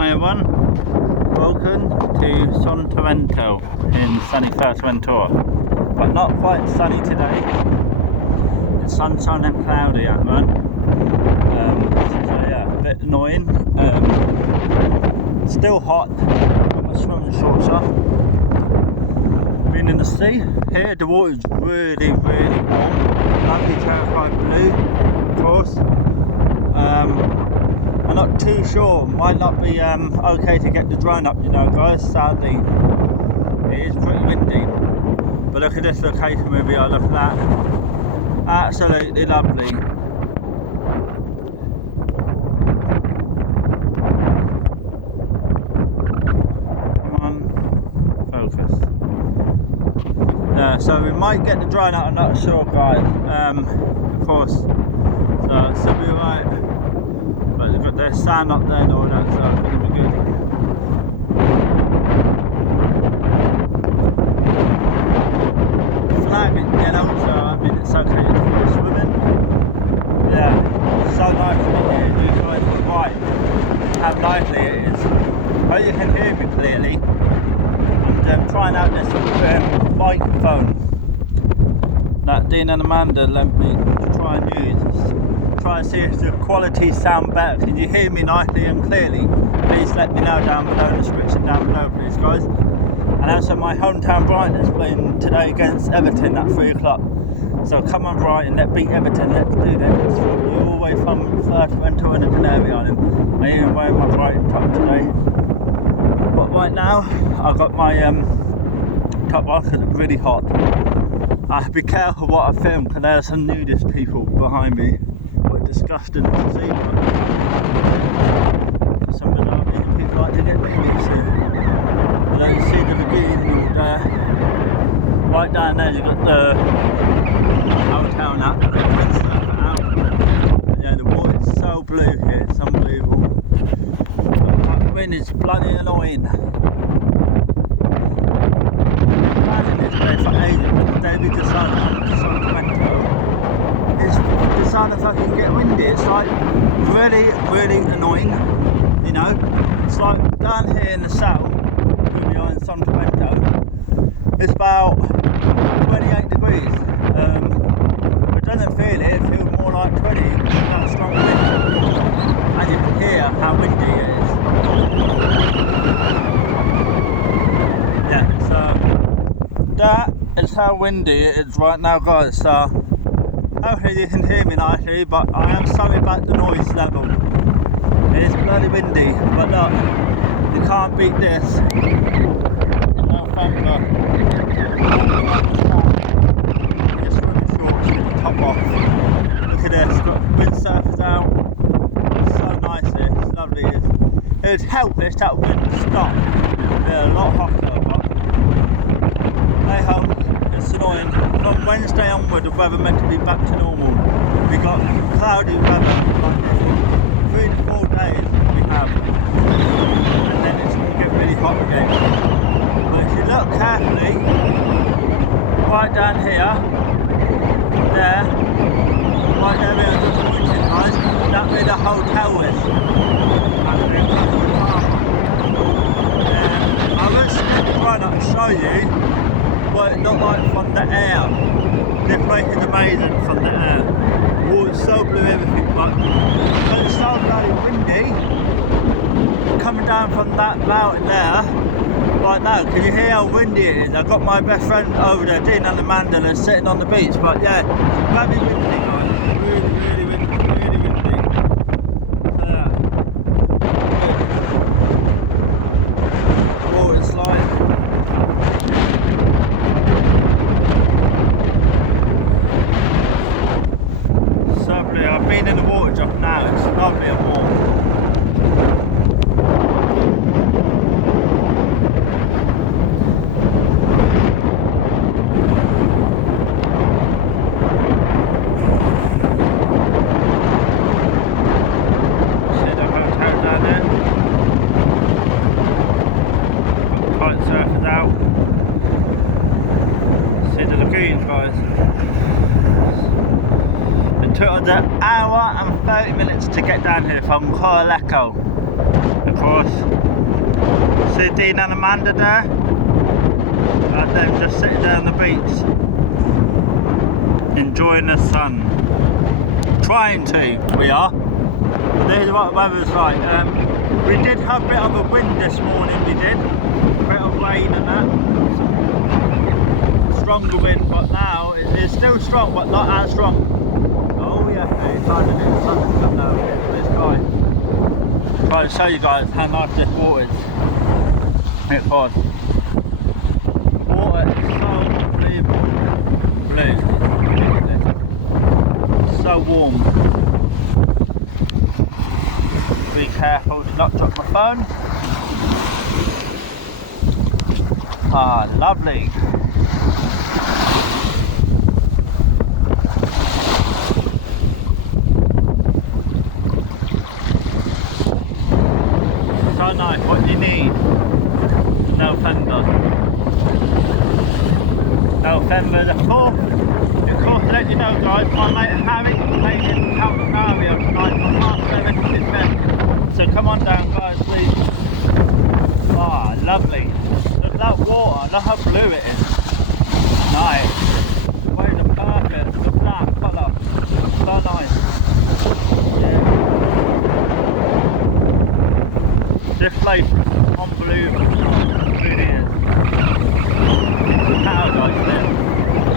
Hi everyone, welcome to Sotavento in sunny Fuerteventura, but not quite sunny today. It's sunshine and cloudy at the moment, so yeah, a bit annoying. Still hot, got my swimming shorts on. Been in the sea, here the water is really warm, lovely turquoise blue of course. I'm not too sure, might not be okay to get the drone up, you know guys, sadly. It is pretty windy. But look at this location we are looking at. Absolutely lovely. Come on, focus. So we might get the drone out, I'm not sure guys, of course. So it'll be right. But they've got their sand up there and all that, so it's going to be good. The flag is yellow, so I mean it's okay for swimming. Yeah, it's so nice to be here. You guys are right how lively it is. Hope you can hear me clearly. I'm trying out this microphone that Dean and Amanda lent me to try and use. Try and see if the quality sound better. Can you hear me nicely and clearly? Please let me know down below in the description down below please guys. And also my hometown Brighton is playing today against Everton at 3 o'clock. So come on Brighton, let's beat Everton, let's do this. You're all the way from Fuerteventura and the Canary Island. I'm even wearing my Brighton top today. But right now I've got my top on because it's really hot. I have to be careful what I film because there's some nudist people behind me. Disgusting to see, but for some bizarre reason people like to get babies, so I don't see the lagoon there. Right down there you've got the hotel now, the Windsurfing out. Yeah, the water is so blue here, it's unbelievable. But the wind is bloody annoying. I've been in this place for ages, but the day we decided to come to Sotavento, it's decided if I can get windy. It's like really annoying, you know. It's like down here in the south, where we are in Sotavento, it's about 28 degrees. It doesn't feel it, it feels more like 20, it's not a strong wind. And you can hear how windy it is. Yeah, so that is how windy it is right now guys. So hopefully you can hear me nicely, but I am sorry about the noise level. It is bloody windy, but look, you can't beat this. No thunder. Just swimming shorts with the top off. Look at this, got windsurfers out. It's so nice here, it's lovely. It would help if that wind stopped. Yeah, a lot hotter, but hey ho. It's annoying. From Wednesday onward the weather meant to be back to normal. We got cloudy weather like this for 3 to 4 days we have. And then it's going to get really hot again. But if you look carefully, right down here, there, right there where the point is guys, that's where the hotel is. I will skip right up to show you what it looked like from the air. This place is amazing from the air. Water's so blue, everything, but it's so bloody windy coming down from that mountain there. Right now, can you hear how windy it is? I've got my best friend over there, Dean and Amanda, they're sitting on the beach, but yeah, it's bloody windy guys. Really windy, really windy. So yeah. Water's like I've been in the water just now, it's lovely and warm. See the hotel down there? Got kite surfers out. See the lagoons guys. It took us an hour and 30 minutes to get down here from Coraleco. Of course, see Dean and Amanda there? And them just sitting there on the beach, enjoying the sun. Trying to, we are. But this is what the weather's like. We did have a bit of a wind this morning, we did. A bit of rain and that. Stronger wind, but now it's still strong, but not as strong. Oh yeah, it's hard to do the sun coming now into the sky. Try to show you guys how nice this water is. It was. Water is so unbelievable. Blue. So warm. Be careful to not drop my phone. Ah, lovely. So nice. What do you need? No fender. No fender at all. Of course, to let you know, guys, my mate Harry playing in Canary tonight from 7:30 in bed. So come on down, guys, please. Ah, lovely. Look at that water. Look how blue it is. Nice. The waves are perfect. Look at that colour. So nice. Yeah. This place is unbelievable. It really is. Now, guys,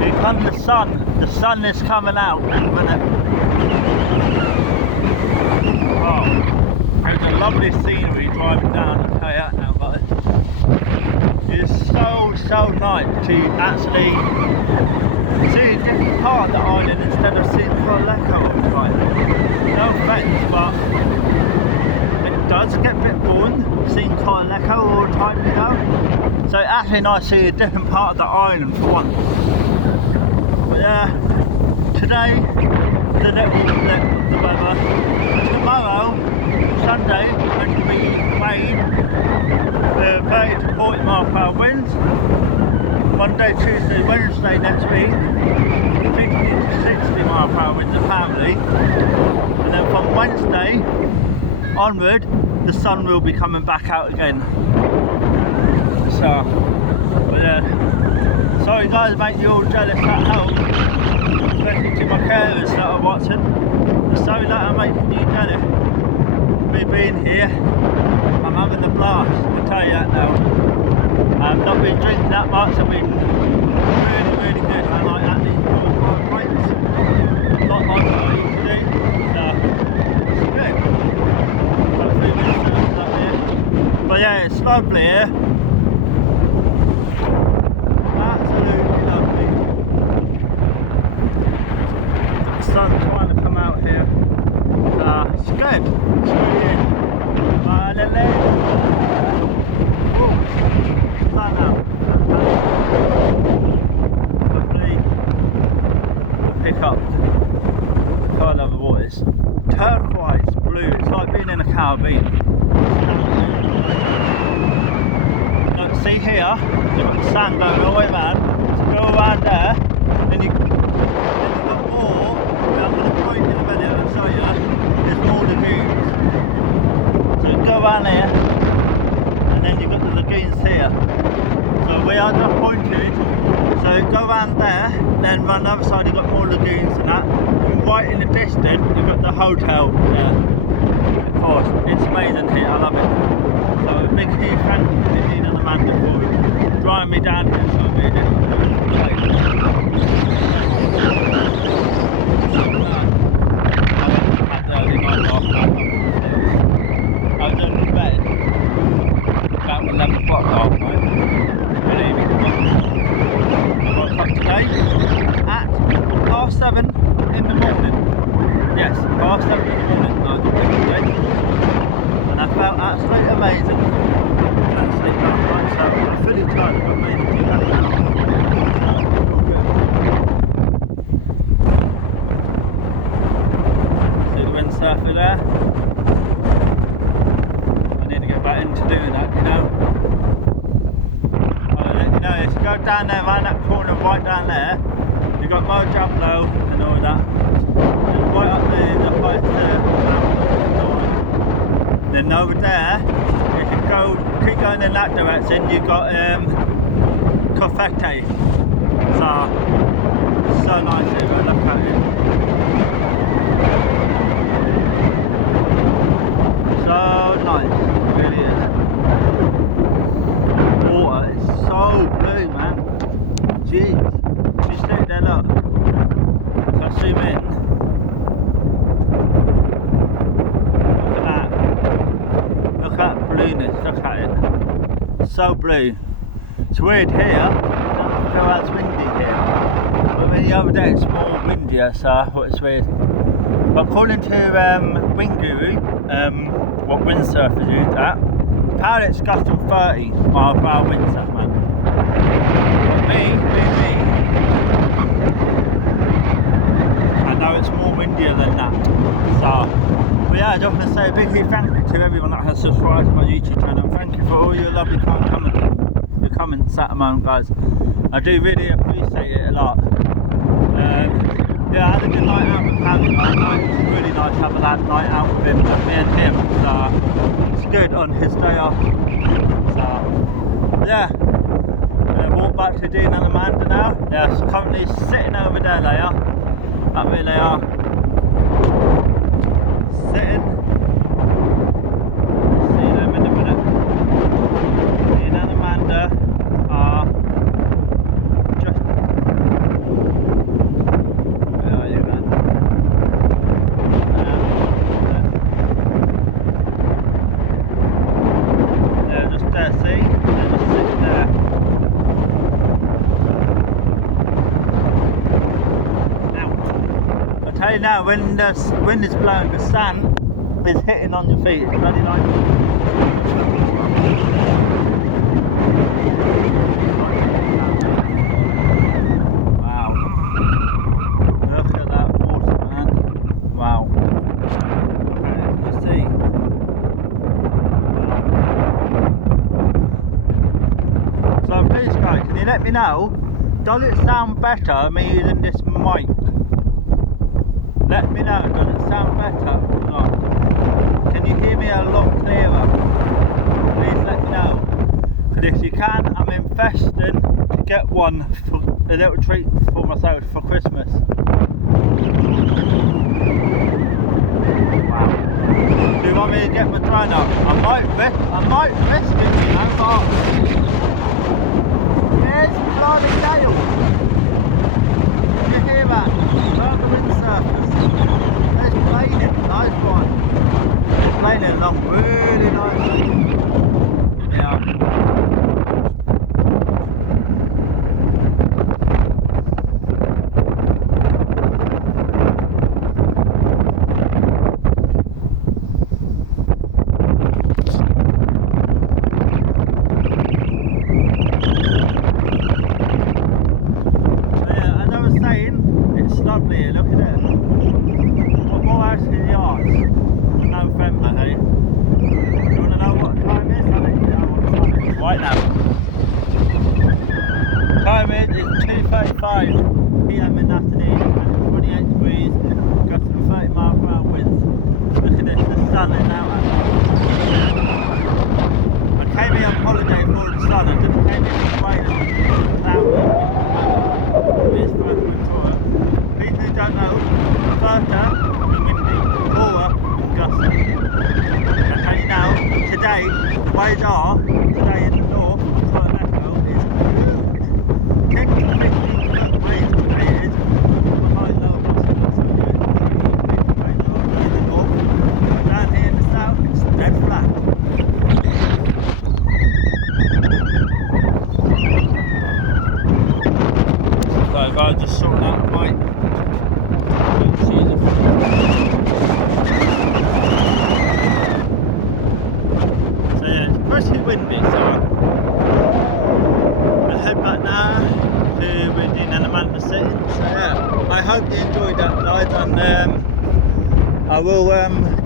here comes the sun. The sun is coming out in a minute. Oh, there's a lovely scenery driving down, I'll tell you that now, guys. It's so nice to actually see a different part of the island instead of seeing Corleco all the time. No offence, but it does get a bit boring seeing Corleco all the time, you know. So it's actually nice to see a different part of the island for once. But yeah, today the little blip of the weather. Tomorrow, Sunday, going to be rain, 30 to 40 mile/h winds. Monday, Tuesday, Wednesday next week, 50 to 60 mile/h winds apparently. And then from Wednesday onward, the sun will be coming back out again. So, but sorry guys, make you all jealous at home, especially to my carers that are watching. Sorry that I'm making you jealous. Me being here, I'm having a blast, I'll tell you that now. I've not been drinking that much, I've been really good. I like that these 4 or 5 pints. Not like what I used to do, so it's good. Got a few minutes up here. But yeah, it's lovely here. Absolutely lovely. The sun's trying to come out here. It's good. It's really good. Fun out. Lovely. The pickup. The colour of the water is turquoise blue. It's like being in a Caribbean. Look, see here, you've got the sand going all the way around. So go around there, then you've got more. I'm going to point in a minute and show you. There's more lagoons. So go around there, and then you've got the lagoons here. So we are just pointed. So go around there, then on the other side you've got more lagoons and that. And right in the distance you've got the hotel there. Of course, it's amazing here, I love it. So a big huge thank you to Dean and Amanda for driving me down here, so me this place. I was in bed about 11 o'clock last night. Believe it. I woke up today at 7:30 in the morning. Yes, 7:30 in the morning. I was today. And I felt absolutely amazing. Can't sleep last night, so I'm fully charged, but maybe do that now. See the windsurfer there? I need to get back into doing that, you know. I'll let you know, if you go down there, around that corner, right down there, you've got Mojablo and all that. And right up there, the place there. Then over there, if you keep going in that direction, you've got Confetti. So nice here, man. Look at it. So nice, it really is. Water is so blue, man. Jeez, just look there, look. So I zoom in. Look at that. Look at that blueness. Look at it. So blue. It's weird here. It doesn't feel as windy here. But when you're over there, it's more windier, so I thought it's weird. But according to Wind Guru, what windsurfers use that, apparently it's gusting 30 mile per hour winds that, man. But me, I know it's more windier than that. So, but yeah, I just want to say a big thank you to everyone that has subscribed to my YouTube channel. Thank you for all your lovely comments at the moment, guys. I do really appreciate it a lot. Yeah, I had a good night out with Allan last night. It was really nice to have a night out with him, me and him. So it's good on his day off. So yeah, walk back to Dean and Amanda now. They're currently sitting over there. They are. That way they are. Sitting. See them in a minute. Dean and Amanda are just. Now, when the wind is blowing, the sand is hitting on your feet. It's really nice. Wow. Look at that water, man. Wow. You see. So please guys, can you let me know, does it sound better me using this mic? Let me know, does it sound better or not? Can you hear me a lot clearer? Please let me know. Because if you can, I'm investing to get one for a little treat for myself for Christmas. Wow. Do you want me to get my drone up? I might risk it, you know, but there's bloody gale. Can you hear that? Around the windsurfers. It's planing, nice one. It's planing along really nicely. Yeah. Lovely, look at it. What more else in the arts? November, hey? You want to know what time it is? I think you know what time it is right now. Time is 2:35 PM in the afternoon, 28 degrees, gusting 30 mile per hour winds. Look at this, the sun is out. I came here on holiday for the sun, I didn't came here for the rain and cloudy. It's fuerteventura. People who don't know, Fuerta and windy, Tora and gusty. I tell you now, today, the waves are, today in the north, Sotavento is good. 10 to 15 foot waves today it is. The high and low gusty, so good. 15 waves are in the north. Down here in the south, it's dead flat. So if I just sort out the mic. So yeah, it's pretty windy, so I'll head back now to where Dean and Amanda sitting. So yeah, I hope you enjoyed that guys, and I will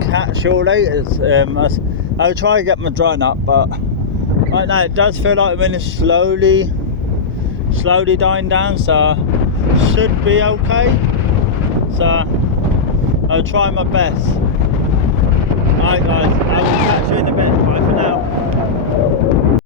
catch you all later. I'll try to get my drone up, but right now it does feel like the wind is slowly dying down, so should be okay. So I'll try my best. I Alright guys, I will catch you in a bit. Bye for now.